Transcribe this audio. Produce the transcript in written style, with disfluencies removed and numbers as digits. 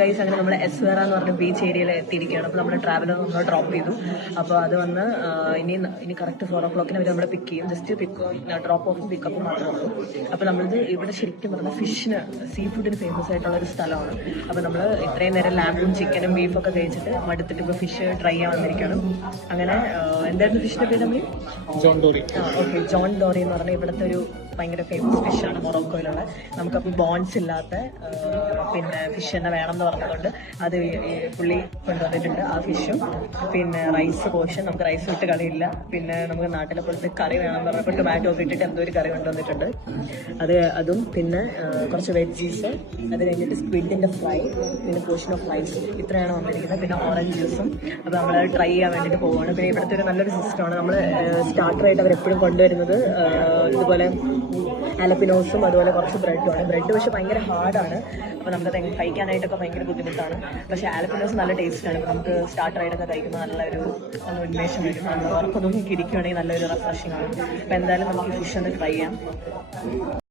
Guys അങ്ങനെ നമ്മൾ എസ്വേറ എന്ന് പറഞ്ഞ ബീച്ച് ഏരിയയിൽ എത്തിയിരിക്കുകയാണ്. അപ്പോൾ നമ്മുടെ ട്രാവലർ നമ്മൾ ഡ്രോപ്പ് ചെയ്തു. അപ്പോൾ അത് വന്ന് ഇനി കറക്റ്റ് 4 o'clock അവർ നമ്മളെ പിക്ക് ചെയ്യും. ജസ്റ്റ് ഡ്രോപ്പ് ഓഫും പിക്കപ്പും മാത്രമേ ഉള്ളൂ. അപ്പോൾ നമ്മളിത് ഇവിടെ ശരിക്കും പറഞ്ഞാൽ ഫിഷിന് സീ ഫുഡിന് ഫേമസ് ആയിട്ടുള്ള ഒരു സ്ഥലമാണ്. അപ്പോൾ നമ്മൾ ഇത്രയും നേരം ലാമ്പും ചിക്കനും ബീഫൊക്കെ കഴിച്ചിട്ട് മടുത്തിട്ട് ഇപ്പോൾ ഫിഷ് ട്രൈ ചെയ്യാൻ വന്നിരിക്കണം. അങ്ങനെ എന്തായിരുന്നു ഫിഷിന്റെ പേര് നമ്മൾ ജോൺ ഡോറി. ഓക്കെ, ജോൺ ഡോറി എന്ന് പറഞ്ഞാൽ ഇവിടുത്തെ ഒരു ഭയങ്കര ഫേമസ് ഫിഷാണ് മൊറോക്കോയിലുള്ള. നമുക്കപ്പോൾ ബോൺസ് ഇല്ലാത്ത പിന്നെ ഫിഷ് തന്നെ വേണം എന്ന് പറഞ്ഞതുകൊണ്ട് അത് പുള്ളി കൊണ്ടുവന്നിട്ടുണ്ട്. ആ ഫിഷും പിന്നെ റൈസ് പോർഷൻ, നമുക്ക് റൈസ് വിട്ട് കളിയില്ല. പിന്നെ നമുക്ക് നാട്ടിലെ പോലത്തെ കറി വേണം പറഞ്ഞപ്പോൾ ടൊമാറ്റോ ഒക്കെ ഇട്ടിട്ട് എന്തോ ഒരു കറി കൊണ്ടുവന്നിട്ടുണ്ട്. അതും പിന്നെ കുറച്ച് വെജീസ്, അത് കഴിഞ്ഞിട്ട് സ്ക്വിഡിന്റെ ഫ്രൈ, പിന്നെ പോർഷൻ ഓഫ് റൈസ്, ഇത്രയാണ് വന്നിരിക്കുന്നത്. പിന്നെ ഓറഞ്ച് ജ്യൂസും. അപ്പോൾ നമ്മൾ ട്രൈ ചെയ്യാൻ വേണ്ടിയിട്ട് പോവുകയാണ്. പിന്നെ ഇവിടുത്തെ ഒരു നല്ലൊരു സിസ്റ്റമാണ്. നമ്മൾ സ്റ്റാർട്ടറായിട്ട് അവരെപ്പോഴും കൊണ്ടുവരുന്നത് ഇതുപോലെ അലപ്പിനോസും അതുപോലെ കുറച്ച് ബ്രെഡുമാണ്. ബ്രെഡ് പക്ഷെ ഭയങ്കര ഹാർഡാണ്. അപ്പോൾ നമുക്കത് കഴിക്കാനായിട്ടൊക്കെ ഭയങ്കര ബുദ്ധിമുട്ടാണ്. പക്ഷേ ആലപ്പിനോസ് നല്ല ടേസ്റ്റാണ്. ഇപ്പോൾ നമുക്ക് സ്റ്റാർട്ടറായിട്ടൊക്കെ കഴിക്കുമ്പോൾ നല്ല ഉന്മേഷം വരും. നമ്മൾ ഉറക്കം നോക്കി ഇരിക്കുകയാണെങ്കിൽ നല്ലൊരു റിഫ്രഷിംഗ് ആണ്. അപ്പോൾ എന്തായാലും നമുക്ക് ഈ ഫിഷ് ഒന്ന് ട്രൈ ചെയ്യാം.